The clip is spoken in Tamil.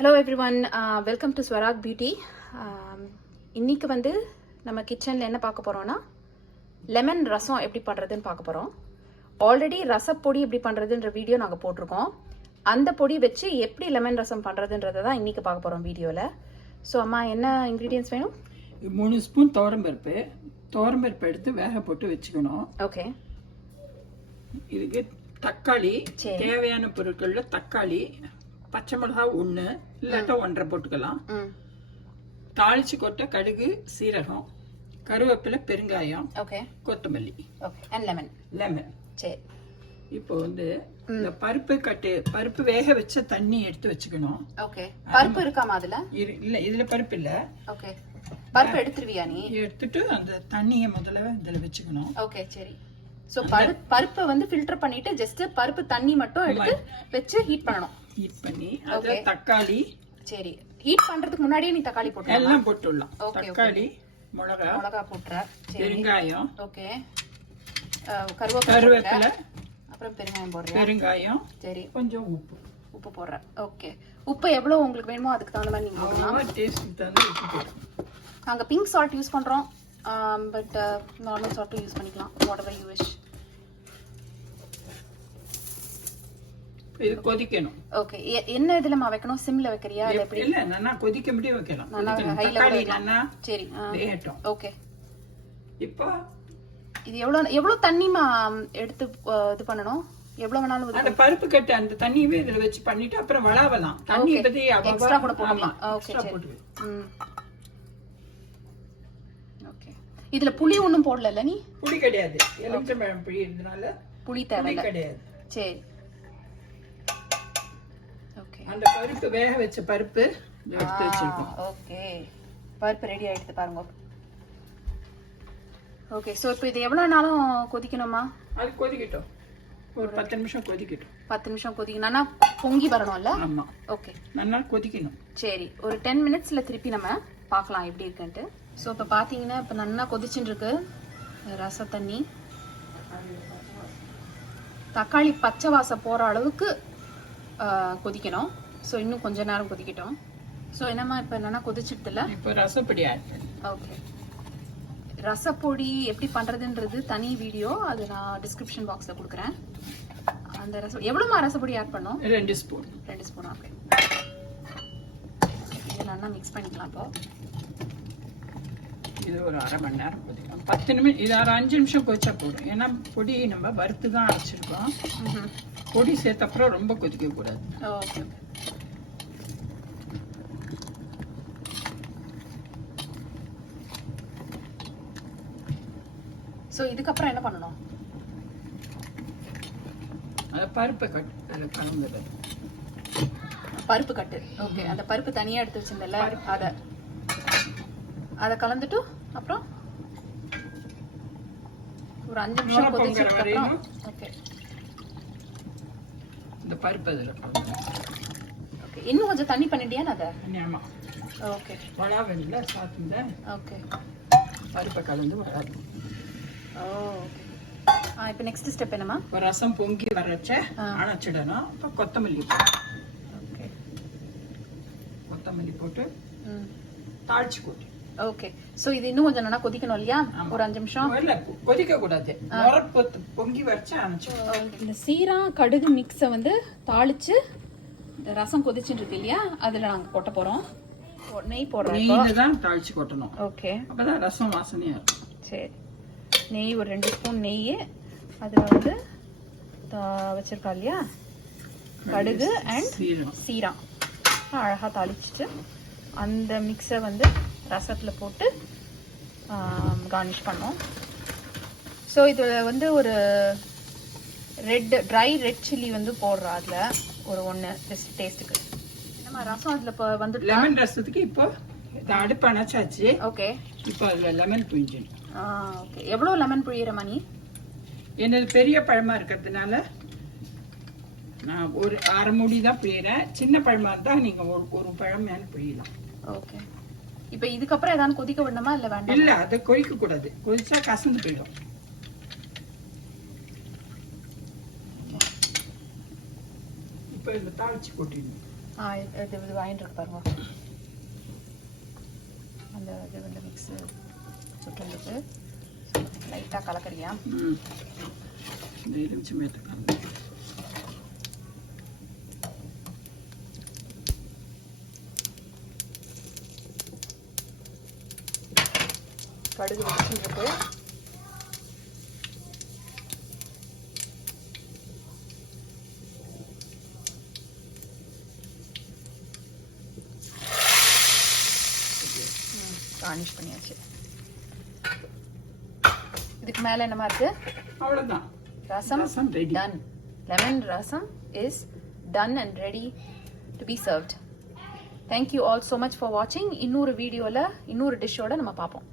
Hello everyone, welcome to Swarag Beauty. இன்னைக்கு வந்து நம்ம கிச்சனில் என்ன பார்க்க போகிறோம்னா லெமன் ரசம் எப்படி பண்ணுறதுன்னு பார்க்க போகிறோம். ஆல்ரெடி ரசப்பொடி எப்படி பண்ணுறதுன்ற வீடியோ நாங்கள் போட்டிருக்கோம். அந்த பொடி வச்சு எப்படி லெமன் ரசம் பண்ணுறதுன்றதை தான் இன்றைக்கி பார்க்க போகிறோம் வீடியோவில். ஸோ அம்மா என்ன இன்க்ரீடியன்ஸ் வேணும்? 3 ஸ்பூன் துவரம்பருப்பு எடுத்து வேக போட்டு வச்சுக்கணும். ஓகே. இதுக்கு தக்காளி, தேவையான பொருட்கள்ல தக்காளி, பச்சை மிளகா 1 இல்லாட்டா 1.5 போட்டுக்கலாம். தாளிச்சு கொட்ட கடுகு, சீரகம், கருவேப்பிலை, பெருங்காயம், கொத்தமல்லி, லெமன். சரி, இப்போ வந்து இந்த பருப்பு வேக வச்ச தண்ணி எடுத்து வச்சுக்கணும். ஓகே. பருப்பு இருக்காமா அதுல? இல்ல, இதுல பருப்பு இல்ல. ஓகே. பருப்பு எடுத்துருவியா நீ? எடுத்துட்டு அந்த தண்ணியை முதல்ல இதுல வச்சுக்கணும். ஓகே, சரி. சோ பருப்பை வந்து ஃபில்டர் பண்ணிட்டு ஜஸ்ட் பருப்பு தண்ணி மட்டும் எடுத்து வச்சு ஹீட் பண்ணனும். ஹீட் பண்ணி அத தக்காளி, சரி, ஹீட் பண்றதுக்கு முன்னாடியே நீ தக்காளி போட்டு எல்லாம் போட்டுடலாம். தக்காளி, மிளகாய் போட்ற, பெருங்காயம், ஓகே, கருவேப்பிலை, அப்புறம் பெருங்காயம் போடுறேன். பெருங்காயம், சரி, கொஞ்சம் உப்பு போடுறேன். ஓகே. உப்பு எவ்வளவு உங்களுக்கு வேணுமோ அதுக்கு தகுந்த மாதிரி நீங்க போடலாம். டேஸ்ட் தகுந்த உப்பு போடுறோம். நாங்க பிங்க் சால்ட் யூஸ் பண்றோம், பட் நார்மல் சால்ட் யூஸ் பண்ணிக்கலாம், whatever you wish. இது கொதிக்கணும். ஓகே. என்ன இதுலமா வைக்கணும்? சிம்ல வைக்கறியா இல்ல எப்படி? இல்ல, நான் கொதிக்க முடிய வைக்கலாம். ஹைல வைக்கலாம். சரி, வேகட்டும். ஓகே. இப்போ இது எவ்வளவு தண்ணிமா எடுத்து இது பண்ணனும்? எவ்வளவு வேணாலும் அந்த பருப்பு கட்டு அந்த தண்ணியவே இதுல வெச்சு பண்ணிட்டு அப்புறம் வளாவலாம். தண்ணி பத்தி எக்ஸ்ட்ரா கூட போடலாம். ஓகே, சரி. ஓகே. இதுல புளி ஒண்ணும் போடல நீ? புளி கிடையாது, எலுமிச்சம்பழம் புளி இருந்தனால புளி தேவையில்லை. கிடையாது. சரி, ஓகே. அந்த பருப்பு வேக வச்ச பருப்பு எடுத்து வச்சிருக்கோம். ஓகே. பருப்பு ரெடி ஆயிடுது பாருங்க. ஓகே. சோ இப்போ இது எவ்வளவு நேரம் கொதிக்கணுமா? அது கொதிக்கட்டும், ஒரு 10 நிமிஷம் கொதிக்கட்டும். 10 நிமிஷம் கொதிக்கணும்னா பொங்கி வரணும்ல? ஆமா. ஓகே, நல்லா கொதிக்கணும். சரி, ஒரு 10 மினிட்ஸ்ல திருப்பி நம்ம பார்க்கலாம் எப்படி இருக்குன்ட்டு. ஸோ இப்போ பார்த்தீங்கன்னா இப்போ நல்லா கொதிச்சுட்டு இருக்கு ரச தண்ணி. தக்காளி பச்சை வாசம் போகிற அளவுக்கு கொதிக்கணும். ஸோ இன்னும் கொஞ்ச நேரம் கொதிக்கட்டும். ஸோ என்னம்மா இப்போ என்னன்னா கொதிச்சுட்டுல இப்போ ரசப்பொடி ஆட் பண்ணு. ஓகே. ரசப்பொடி எப்படி பண்ணுறதுன்றது தனி வீடியோ, அது நான் டிஸ்கிரிப்ஷன் பாக்ஸில் கொடுக்குறேன். அந்த எவ்வளோமா ரசப்பொடி ஆட் பண்ணோம்? 2 ஸ்பூன். 2 ஸ்பூன். ஓகே. இதை நல்லா மிக்ஸ் பண்ணிக்கலாம். இப்போ இது ஒரு அரை மணி நேரம் கொதிக்கும். 10 நிமிஷம், இது ஒரு 5 நிமிஷம் கொதிச்சா போதும். ஏன்னா பொடி நம்ம வறுத்து தான் அரைச்சிருக்கோம். பொடி சேர்த்த அப்புறம் ரொம்ப கொதிக்க கூடாது. ஓகே. ஸோ இதுக்கப்புறம் என்ன பண்ணணும்? அந்த பருப்பை கலந்துடுறது. பருப்பு கட்டு. ஓகே. அந்த பருப்பு தனியாக எடுத்து வச்சிருந்தல அதை கலந்துட்டு அப்புறம் ஒரு 5 நிமிஷம் கொதிச்சதுக்கு அப்புறம் ஓகே இந்த பருப்பு அதில் கலந்து. ஓகே. இன்னும் கொஞ்சம் தண்ணி பண்ணிட்டியா அதை? ஆமா. ஓகே. வளாவெல்ல சாத்துந்த. ஓகே. பருப்பை கலந்து வளாது. ஓகே. இப்போ நெக்ஸ்ட் ஸ்டெப் என்னமா? ஒரு ரசம் பொங்கி வரச்ச அணைச்சிடணும். இப்போ கொத்தமல்லி. ஓகே. கொத்தமல்லி போட்டு தாளிச்சு கொட்டி. ஓகே. சோ இது இன்னும் கொஞ்சம் நல்லா கொதிக்கணும் இல்லையா? ஒரு 5 நிமிஷம். இல்ல, கொதிக்க கூடாது, பொங்கி வரச்ச அணைச்சு. இந்த சீரா கடுகு மிக்ஸை வந்து தாளிச்சு இந்த ரசம் கொதிச்சுட்டு இருக்கு இல்லையா, அதுல நாங்க கொட்ட போறோம். நெய் போடுறோம். நெய்ல தான் தாளிச்சு கொட்டணும். ஓகே. அப்பதான் ரசம் வாசனையா இருக்கும். சரி. நெய் ஒரு 2 ஸ்பூன் நெய் அதுல வந்து வச்சிருக்கா இல்லையா, கடுகு அண்ட் சீரா அழகா தாளிச்சுட்டு அந்த மிக்ஸை வந்து ரசத்தில் போட்டு கார்னிஷ் பண்ணோம். ஸோ இது வந்து ஒரு ட்ரை ரெட் சில்லி வந்து போடுறோம் அதில் ஒரு 1 டேஸ்ட்டுக்கு. நம்ம ரசம் அதில் இப்போ வந்து லெமன் ரசத்துக்கு இப்போ அடுப்பு அணைச்சாச்சு. ஓகே. இப்போ அதில் லெமன் புழிஞ்சணும். ஓகே. எவ்வளோ லெமன் புழியிற மணி? என்னது பெரிய பழமா இருக்கிறதுனால நான் ஒரு 1/2 மூடி தான் புழியிறேன். சின்ன பழமா இருந்தால் நீங்கள் ஒரு பழம் மேலே புழியலாம். ஓகே. இப்போ இதுக்கப்புறம் ஏதாவது கொதிக்க விடணுமா இல்லை வேண்டாம்? இல்லை, அதை கொதிக்க கூடாது. கொதிச்சா கசந்து போயிடும். இப்போ இந்த தாளிச்சு கொட்டிடணும். இது வாங்கிட்டு இருக்கு பாருங்க. அந்த இது வந்து மிக்ஸு சுட்டுருக்கு. லைட்டாக கலக்கறியா? கடுகு வெடிச்சுருக்கு. கார்னிஷ் பண்ணியாச்சு. இதுக்கு மேல என்னமா இருக்கு? அவ்வளவுதான். ரசம் done. Lemon rasam is done and ready to be served. Thank you all so much for watching. இன்னொரு வீடியோல இன்னொரு டிஷ்ஷோட நம்ம பார்ப்போம்.